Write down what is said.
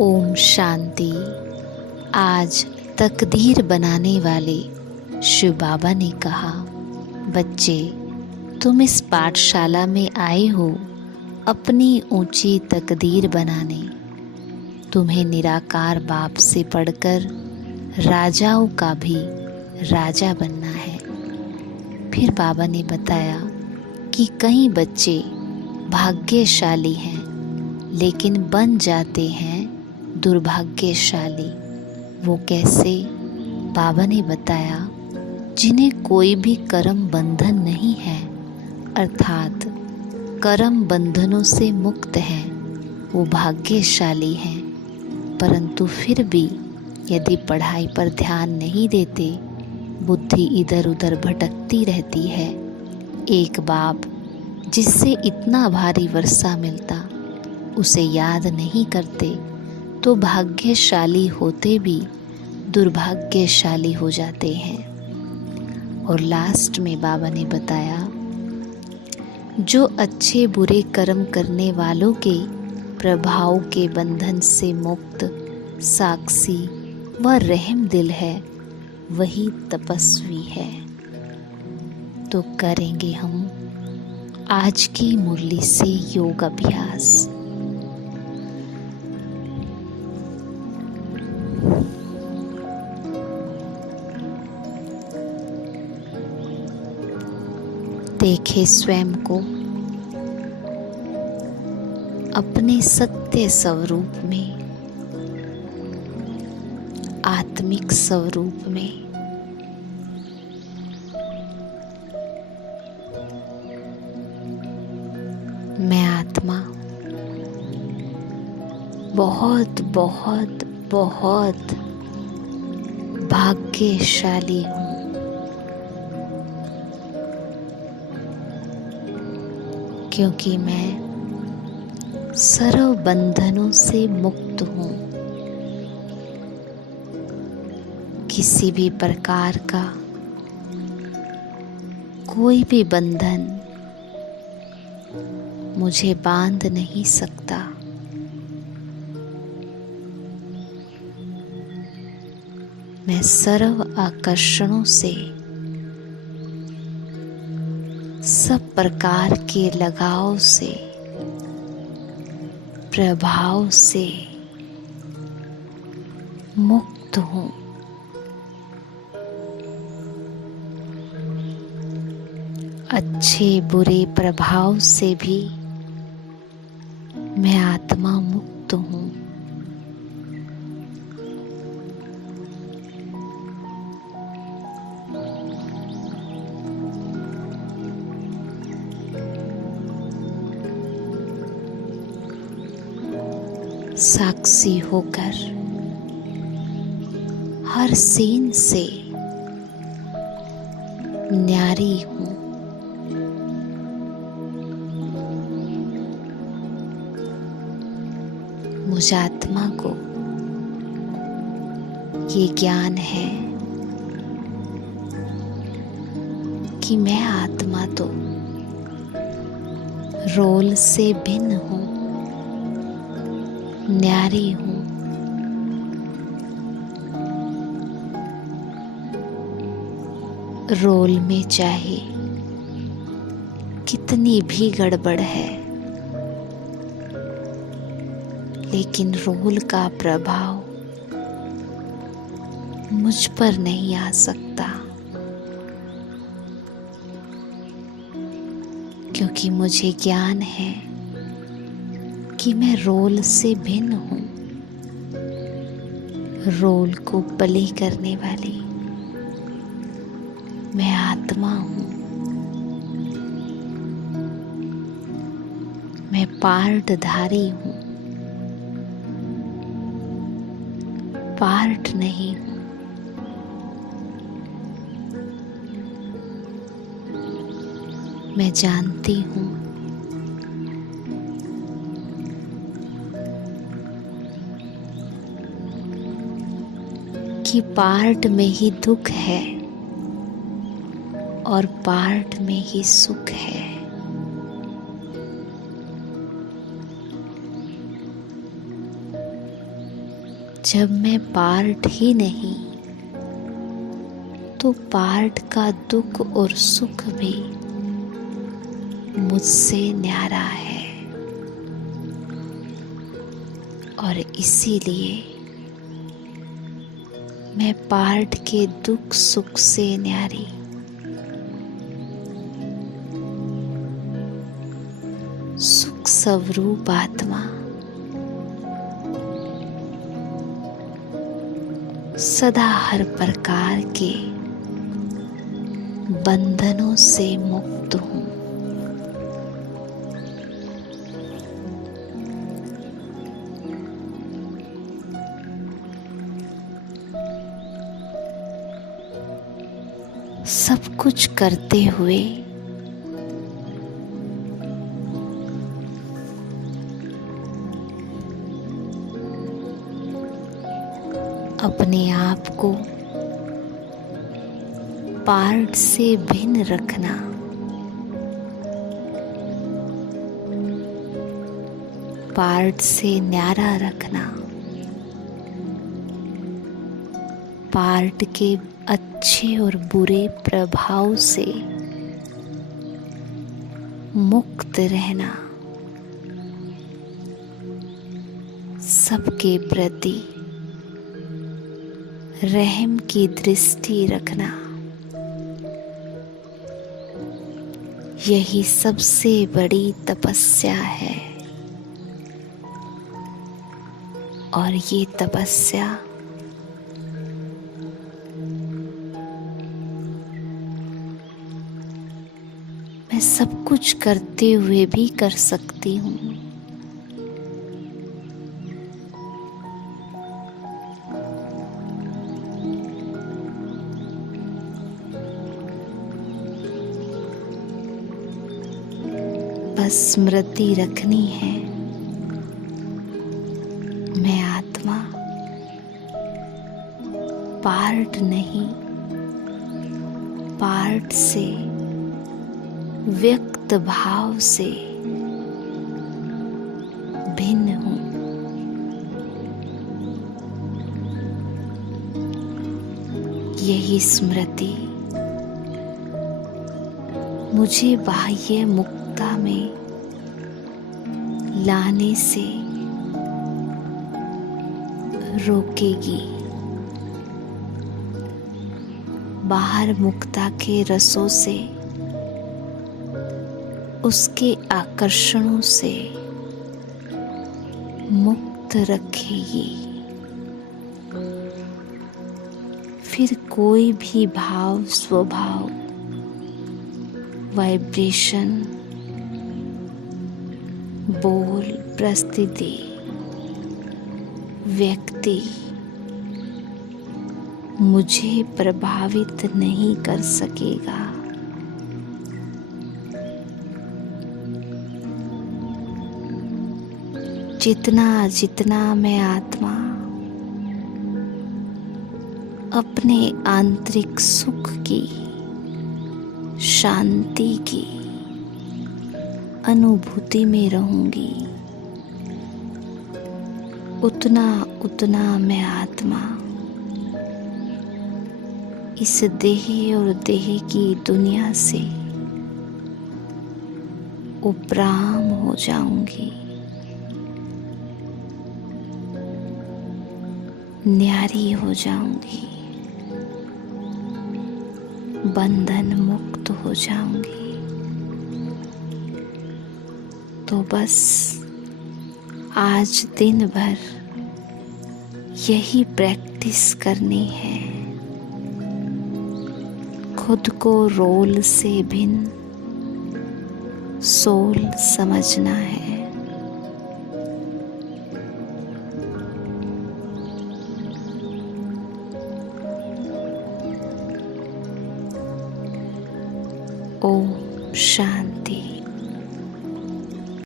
ओम शांति। आज तकदीर बनाने वाले शिव बाबा ने कहा, बच्चे तुम इस पाठशाला में आए हो अपनी ऊंची तकदीर बनाने। तुम्हें निराकार बाप से पढ़कर राजाओं का भी राजा बनना है। फिर बाबा ने बताया कि कई बच्चे भाग्यशाली हैं लेकिन बन जाते हैं दुर्भाग्यशाली। वो कैसे? बाबा ने बताया, जिन्हें कोई भी कर्म बंधन नहीं है, अर्थात कर्म बंधनों से मुक्त हैं, वो भाग्यशाली हैं। परंतु फिर भी यदि पढ़ाई पर ध्यान नहीं देते, बुद्धि इधर उधर भटकती रहती है। एक बाप जिससे इतना भारी वर्षा मिलता उसे याद नहीं करते तो भाग्यशाली होते भी दुर्भाग्यशाली हो जाते हैं। और लास्ट में बाबा ने बताया, जो अच्छे बुरे कर्म करने वालों के प्रभाव के बंधन से मुक्त साक्षी व रहम दिल है, वही तपस्वी है। तो करेंगे हम आज की मुरली से योग अभ्यास। देखे स्वयं को अपने सत्य स्वरूप में, आत्मिक स्वरूप में। मैं आत्मा बहुत बहुत बहुत भाग्यशाली हूँ, क्योंकि मैं सर्व बंधनों से मुक्त हूँ। किसी भी प्रकार का कोई भी बंधन मुझे बांध नहीं सकता। मैं सर्व आकर्षणों से, सब प्रकार के लगाव से, प्रभाव से मुक्त हूँ। अच्छे बुरे प्रभाव से भी मैं आत्मा मुक्त हूँ। साक्षी होकर हर सीन से न्यारी हूँ। मुझ आत्मा को ये ज्ञान है कि मैं आत्मा तो रोल से भिन्न हूँ, न्यारी हूँ। रोल में चाहे कितनी भी गड़बड़ है, लेकिन रोल का प्रभाव मुझ पर नहीं आ सकता, क्योंकि मुझे ज्ञान है कि मैं रोल से भिन्न हूँ। रोल को प्ले करने वाली मैं आत्मा हूँ। मैं पार्टधारी हूँ, पार्ट नहीं हूँ। मैं जानती हूँ कि पार्ट में ही दुख है और पार्ट में ही सुख है। जब मैं पार्ट ही नहीं तो पार्ट का दुख और सुख भी मुझसे न्यारा है, और इसीलिए मैं पार्ट के दुख सुख से न्यारी सुख स्वरूप आत्मा सदा हर प्रकार के बंधनों से मुक्त हूँ। सब कुछ करते हुए अपने आप को पार्ट से भिन्न रखना पार्ट से न्यारा रखना, पार्ट के अच्छे और बुरे प्रभाव से मुक्त रहना, सबके प्रति रहम की दृष्टि रखना, यही सबसे बड़ी तपस्या है। और ये तपस्या मैं सब कुछ करते हुए भी कर सकती हूँ। बस स्मृति रखनी है, मैं आत्मा पार्ट नहीं, पार्ट से व्यक्त भाव से भिन्न हूँ। यही स्मृति मुझे बाह्य मुक्ता में लाने से रोकेगी। बाहर मुक्ता के रसों से, उसके आकर्षणों से मुक्त रखेगी। फिर कोई भी भाव, स्वभाव, वाइब्रेशन, बोल, परिस्थिति, व्यक्ति मुझे प्रभावित नहीं कर सकेगा। जितना जितना मैं आत्मा अपने आंतरिक सुख की, शांति की अनुभूति में रहूंगी, उतना उतना मैं आत्मा इस देह और देह की दुनिया से उपराम हो जाऊंगी, न्यारी हो जाऊंगी, बंधन मुक्त हो जाऊंगी। तो बस आज दिन भर यही प्रैक्टिस करनी है, खुद को रोल से भिन्न सोल समझना है। ओम शांति।